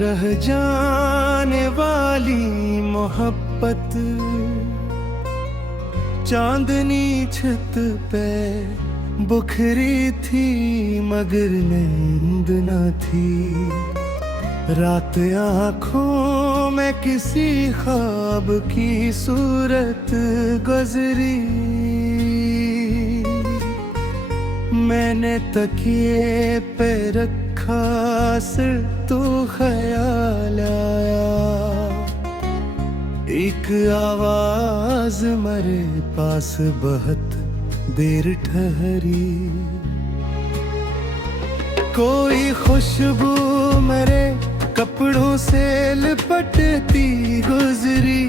रह जाने वाली मोहब्बत चांदनी छत पे बुखरी थी मगर नींद न थी। रात आँखों में किसी ख्वाब की सूरत गुजरी। मैंने तकिए पे रखा सिर तो ख्याल आया, एक आवाज मेरे पास बहुत देर ठहरी। कोई खुशबू मेरे कपड़ों से लिपटती गुजरी।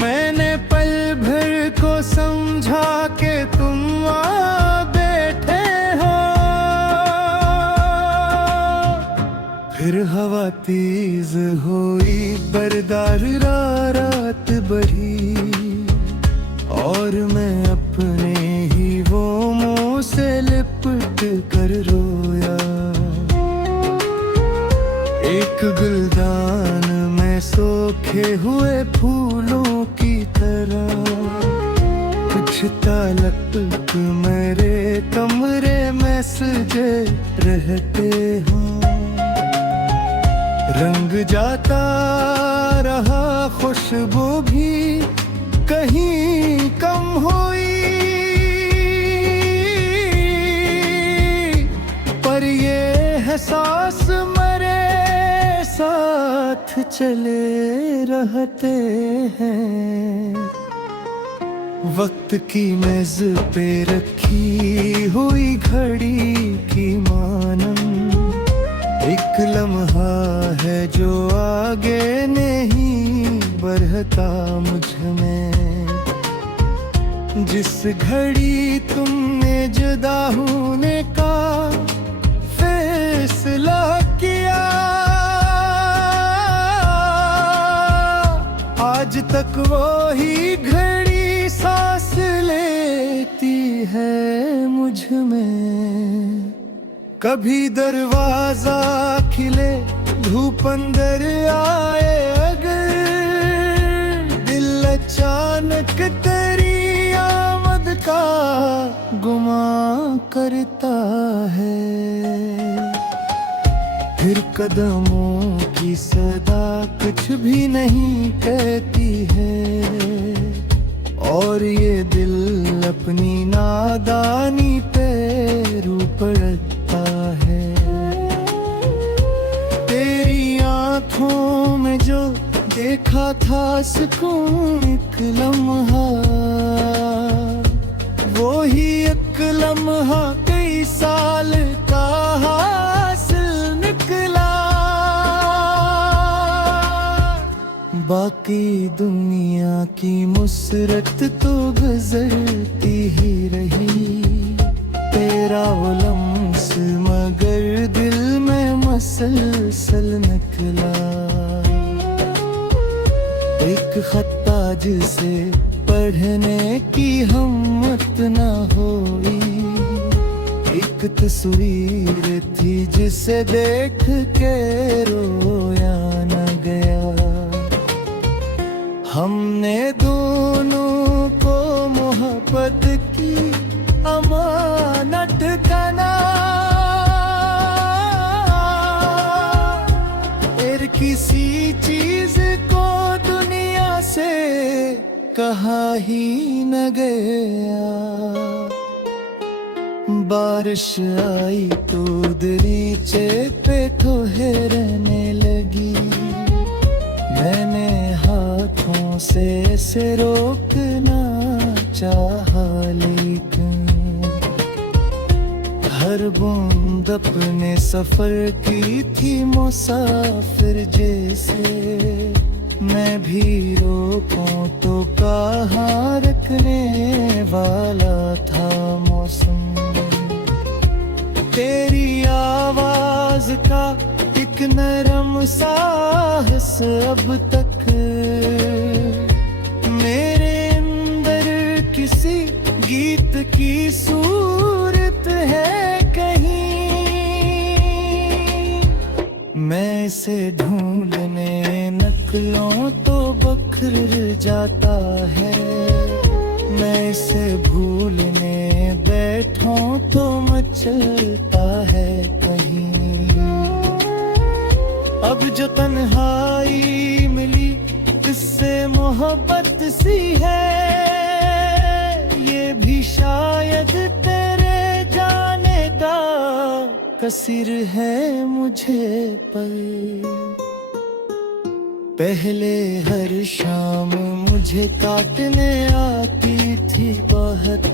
मैंने पल भर को समझा कि तुम आ बैठे हो। फिर हवा तेज हुई, बरदार रात बढ़ी और मैं अपने ही वो मुंह से लिपट कर रोया। एक गुलदान में सूखे हुए फूलों की तरह कुछ तलक मेरे कमरे में सजे रहते हैं। रंग जाता रहा, खुशबू भी कहीं कम हुई, पर ये एहसास मेरे साथ चले रहते हैं। वक्त की मेज पे रखी हुई घड़ी की मानम एक लम्हा है जो आगे नहीं बढ़ता मुझ में। जिस घड़ी तुमने जुदा होने का फैसला किया, आज तक वो ही घड़ी सांस लेती है मुझ में। कभी दरवाजा खिले, धूप अंदर आए, अगर दिल अचानक तेरी आमद का गुमा करता है। फिर कदमों की सदा कुछ भी नहीं कहती है और ये दिल अपनी नादानी पे रू पड़ता है। तेरी आँखों में जो देखा था सुकून एक लम्हा, वो ही एक लम्हा कई साल का हासिल निकला। बाकी दुनिया की मुसरत तो गुजरती ही रही, तेरा वो लम्स मगर दिल में मसलसल निकला। एक खत्ता जिसे पढ़ने की हिम्मत न हुई, एक तस्वीर थी जिसे देख के रोया न गया। हमने दोनों को मोहब्बत की अमानत का और किसी चीज को दुनिया से कहा ही न गया। बारिश आई तो दरीचे पे ठहरने लगी, मैंने हाथों से इसे रोकना चाहा लेकिन हर बूंद अपने सफर की थी मुसाफिर जैसे। मैं भी रोकूं तो कहाँ रखने वाला था मौसम। तेरी आवाज का एक नरम साहस अब तक मेरे अंदर किसी गीत की सूरत है कहीं। बिखर जाता है। मैं इसे भूलने बैठूं तो मचलता है कहीं। अब जो तन्हाई मिली इससे मोहब्बत सी है, ये भी शायद तेरे जाने का कसीर है मुझे पर। पहले हर शाम मुझे काटने आती थी बहुत,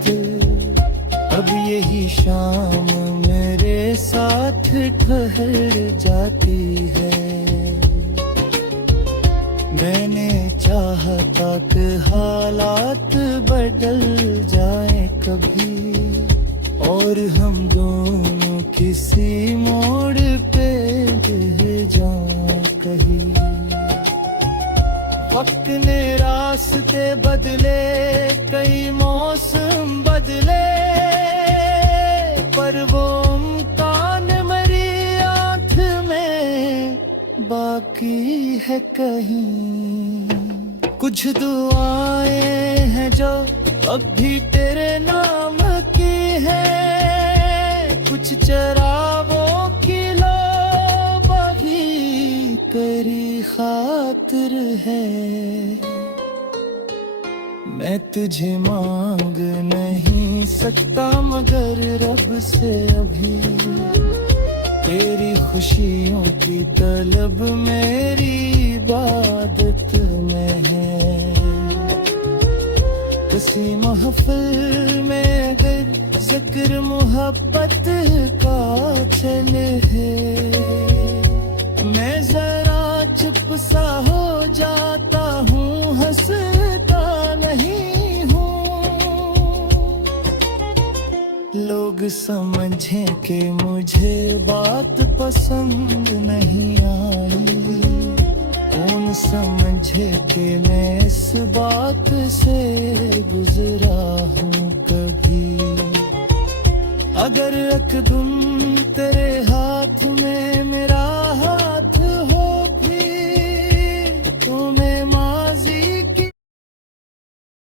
अब यही शाम मेरे साथ ठहर जाती है। मैंने चाहा कि हालात बदल जाए कभी, और हम दोनों किसी मोड़ पे रह जाएं कहीं। वक्त ने रास्ते बदले, कई मौसम बदले, पर वो मुस्कान मेरी आँख में बाकी है कहीं। कुछ दुआएं हैं जो अब भी तेरे नाम की है, कुछ चरागों की लोब भी तेरी खातिर है। मैं तुझे मांग नहीं सकता मगर रब से अभी, तेरी खुशियों की तलब मेरी इबादत में है। किसी महफिल में अगर जिक्र मोहब्बत का चले है, मैं जरा चुप सा हो जाता हूँ, हंसता नहीं हूँ। लोग समझे कि मुझे बात पसंद नहीं आई, कौन समझे कि मैं इस बात से गुजरा हूँ कभी। अगर एक दिन तेरे हाथ में मेरा हाथ